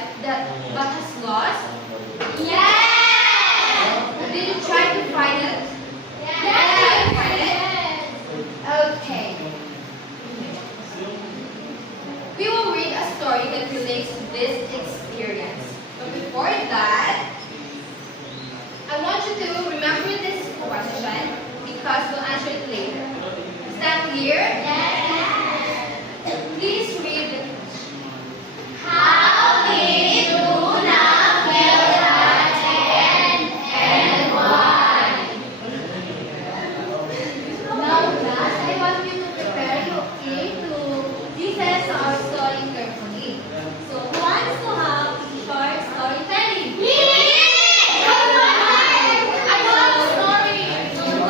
life that but has lost? Yes! Did you try to find it? Yes! Find it? Okay. We will read a story that relates to this experience. But before that, I want you to remember this question because we'll answer it later. Is that clear? Yes. Please read the question. How did Luna feel at the end and why? Now, class, I want you to prepare your ear to listen to our story carefully. So, who wants to have short storytelling?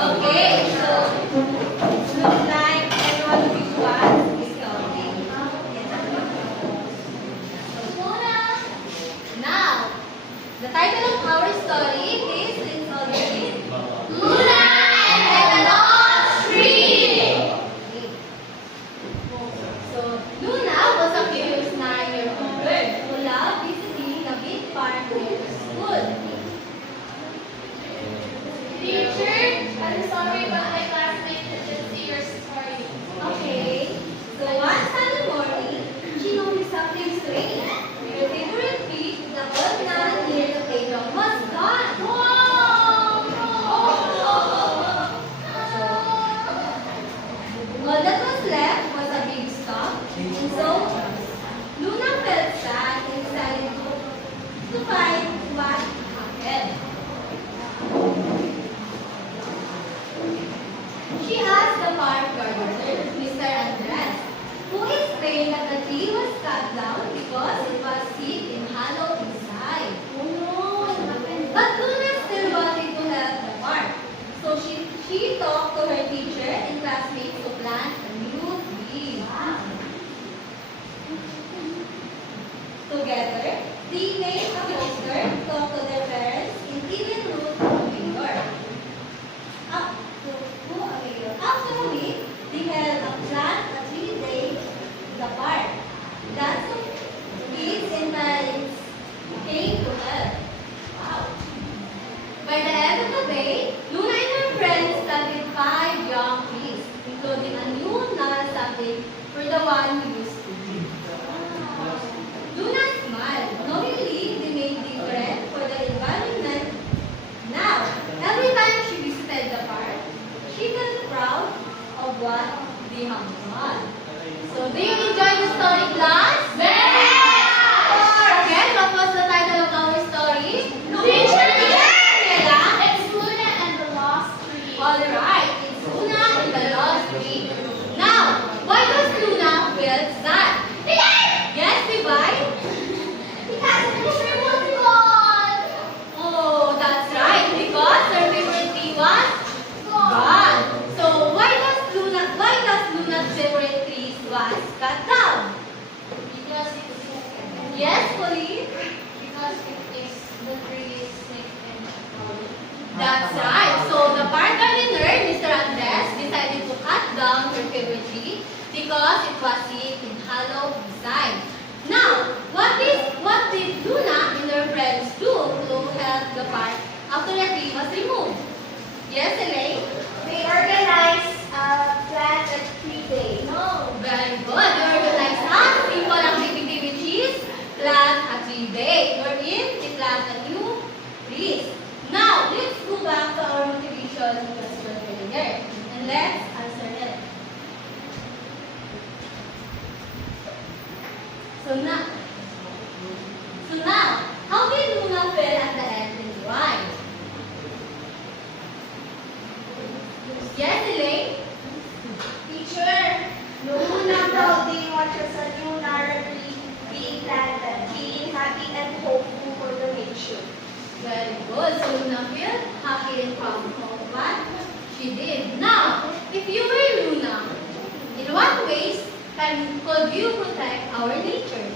Okay, so looks like everyone will be quiet is counting. Now, the title of our story is already Luna and the Lost Tree. So, Luna was a curious 9-year-old girl who loved visiting the big park near the school. Teacher, I'm sorry, but my classmate didn't see your story. Okay, so one Sunday morning, she noticed something strange. Her favorite tree, the old man near the playground, was gone. All that was left was a big stump, and so Luna felt sad and decided to find what happened. She asked the park gardener, Mr. Andres, who explained that the tree was cut down because it was sick and hollow inside. Oh no! But Luna still wanted to help the park. So she talked to her teacher and classmates to plant a new tree. Together, they made a poster, talked to their parents, and even wrote a paper. After a week, they held a plant a 3-day in the park. Lots of kids and parents came to help. Wow. By the end of the day, Luna and her friends planted 5 young trees, including a new non-sapling for the one who used to be. Luna smiled, knowingly they made different for the environment. Now, every time she visited the park, she felt proud of what they have done. So, do you enjoy the story, class? Yes! Again, what was the title of our story? Teacher, Stella? it's Luna and the Lost Tree. Alright, it's Luna and the Lost Tree. Now, why does Luna feel sad? Yes, why? Because the tree was gone. Oh, that's right, because her favorite tree was gone. So why does Luna's favorite tree was cut down? Because it's Yes, Pauline? because it is the tree is sick and hollow. That's right. So the park gardener, Mr. Andres, decided to cut down her favorite tree because it was sick and hollow inside. Now, what did Luna and her friends do to help the park after the tree was removed? Yes, Elaine? They organized a plant a tree day. No, very good. They organized a simple activity which is plant a tree day. Wherein we plant a new trees. Now, let's go back to our motivation question earlier. And let's answer it. So now, how did Luna feel at the end and why? Yes, Elaine? Teacher, Luna proudly watches a new narrow tree being planted, being happy and hopeful for the nature. Very good. So Luna feel happy and proud of what she did. Now, if you were Luna, in what ways could you protect our nature?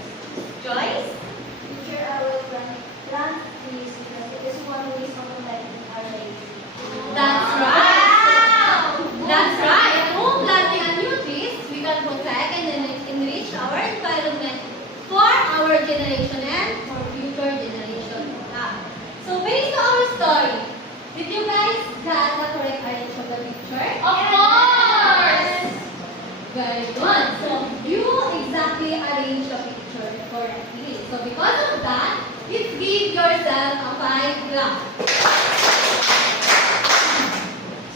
Please give yourself a 5 clap.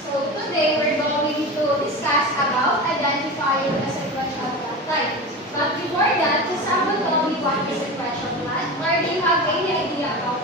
So today we're going to discuss about identifying the sequential plot type. But before that, just someone tell me what is sequential plot, or do you have any idea about